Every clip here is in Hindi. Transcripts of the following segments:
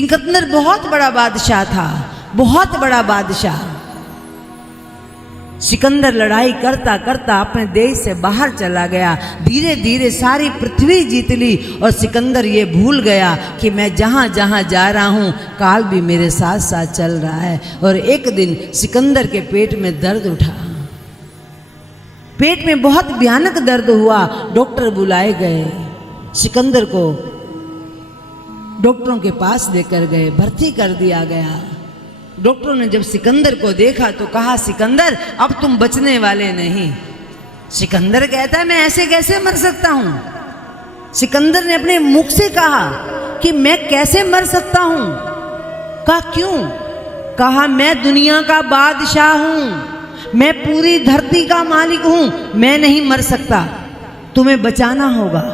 सिकंदर बहुत बड़ा बादशाह था, बहुत बड़ा बादशाह। सिकंदर लड़ाई करता करता अपने देश से बाहर चला गया, धीरे धीरे सारी पृथ्वी जीत ली और सिकंदर ये भूल गया कि मैं जहाँ जहाँ जा रहा हूँ काल भी मेरे साथ साथ चल रहा है। और एक दिन सिकंदर के पेट में दर्द उठा, पेट में बहुत भयानक दर्द हुआ। डॉक्टर बुलाए गए, सिकंदर को डॉक्टरों के पास लेकर गए, भर्ती कर दिया गया। डॉक्टरों ने जब सिकंदर को देखा तो कहा, सिकंदर अब तुम बचने वाले नहीं। सिकंदर कहता है, मैं ऐसे कैसे मर सकता हूं। सिकंदर ने अपने मुख से कहा कि मैं कैसे मर सकता हूं। कहा क्यों? कहा मैं दुनिया का बादशाह हूं, मैं पूरी धरती का मालिक हूं, मैं नहीं मर सकता, तुम्हें बचाना होगा।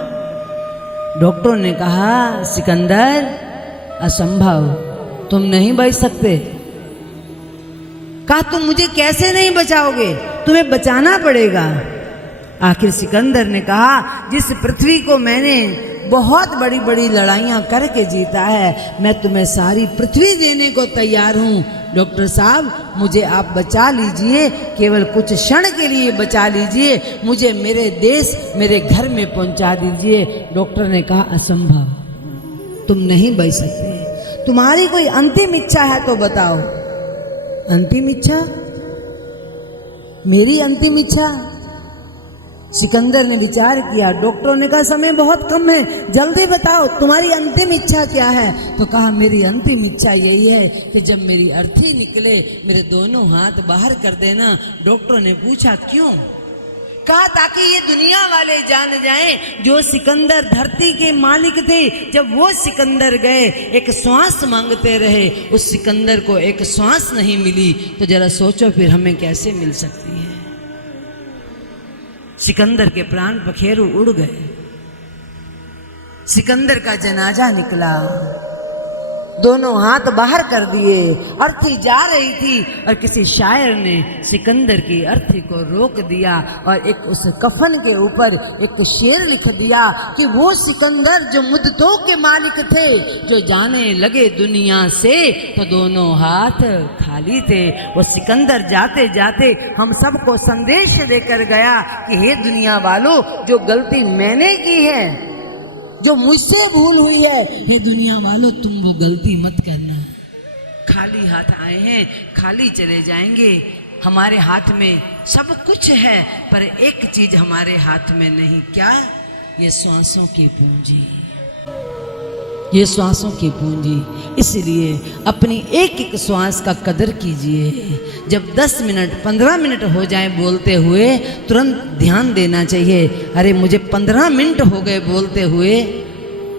डॉक्टरों ने कहा, सिकंदर असंभव, तुम नहीं बच सकते। कहा तुम मुझे कैसे नहीं बचाओगे, तुम्हें बचाना पड़ेगा। आखिर सिकंदर ने कहा, जिस पृथ्वी को मैंने बहुत बड़ी बड़ी लड़ाइयाँ करके जीता है, मैं तुम्हें सारी पृथ्वी देने को तैयार हूँ। डॉक्टर साहब मुझे आप बचा लीजिए, केवल कुछ क्षण के लिए बचा लीजिए, मुझे मेरे देश मेरे घर में पहुँचा दीजिए। डॉक्टर ने कहा असंभव, तुम नहीं बच सकते, तुम्हारी कोई अंतिम इच्छा है तो बताओ। अंतिम इच्छा? मेरी अंतिम इच्छा? सिकंदर ने विचार किया। डॉक्टरों ने कहा समय बहुत कम है, जल्दी बताओ तुम्हारी अंतिम इच्छा क्या है। तो कहा मेरी अंतिम इच्छा यही है कि जब मेरी अर्थी निकले मेरे दोनों हाथ बाहर कर देना। डॉक्टरों ने पूछा क्यों? कहा ताकि ये दुनिया वाले जान जाएं जो सिकंदर धरती के मालिक थे, जब वो सिकंदर गए एक श्वास मांगते रहे, उस सिकंदर को एक श्वास नहीं मिली, तो जरा सोचो फिर हमें कैसे मिल सकती है। सिकंदर के प्राण पखेरु उड़ गए, सिकंदर का जनाजा निकला, दोनों हाथ बाहर कर दिए, अर्थी जा रही थी और किसी शायर ने सिकंदर की अर्थी को रोक दिया और एक उस कफन के ऊपर एक शेर लिख दिया कि वो सिकंदर जो मुद्दतों के मालिक थे, जो जाने लगे दुनिया से तो दोनों हाथ खाली थे। वो सिकंदर जाते जाते हम सबको संदेश देकर गया कि हे दुनिया वालों, जो गलती मैंने की है, जो मुझसे भूल हुई है, हे दुनिया वालों तुम वो गलती मत करना। खाली हाथ आए हैं, खाली चले जाएंगे। हमारे हाथ में सब कुछ है पर एक चीज हमारे हाथ में नहीं। क्या? ये श्वासों की पूंजी, ये श्वासों की पूंजी। इसलिए अपनी एक एक श्वास का कदर कीजिए। जब 10 मिनट 15 मिनट हो जाए बोलते हुए, तुरंत ध्यान देना चाहिए, अरे मुझे 15 मिनट हो गए बोलते हुए,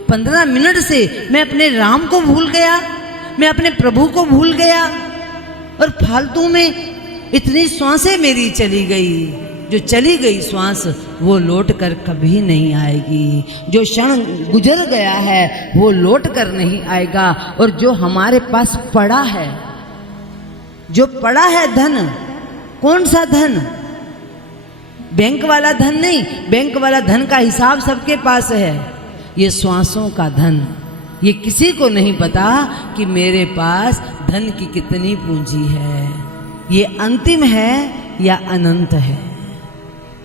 15 मिनट से मैं अपने राम को भूल गया, मैं अपने प्रभु को भूल गया और फालतू में इतनी श्वासें मेरी चली गई। जो चली गई श्वास वो लौट कर कभी नहीं आएगी। जो क्षण गुजर गया है वो लौट कर नहीं आएगा। और जो हमारे पास पड़ा है, जो पड़ा है धन, कौन सा धन? बैंक वाला धन नहीं, बैंक वाला धन का हिसाब सबके पास है। ये श्वासों का धन, ये किसी को नहीं पता कि मेरे पास धन की कितनी पूंजी है, ये अंतिम है या अनंत है,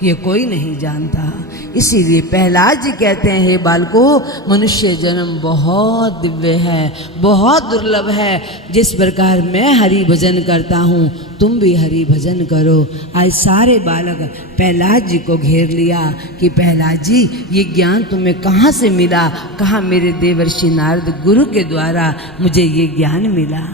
ये कोई नहीं जानता। इसीलिए प्रहलाद जी कहते हैं, हे बालको, मनुष्य जन्म बहुत दिव्य है, बहुत दुर्लभ है। जिस प्रकार मैं हरि भजन करता हूँ तुम भी हरि भजन करो। आज सारे बालक प्रहलाद जी को घेर लिया कि प्रहलाद जी ये ज्ञान तुम्हें कहाँ से मिला? कहा मेरे देवर्षि नारद गुरु के द्वारा मुझे ये ज्ञान मिला।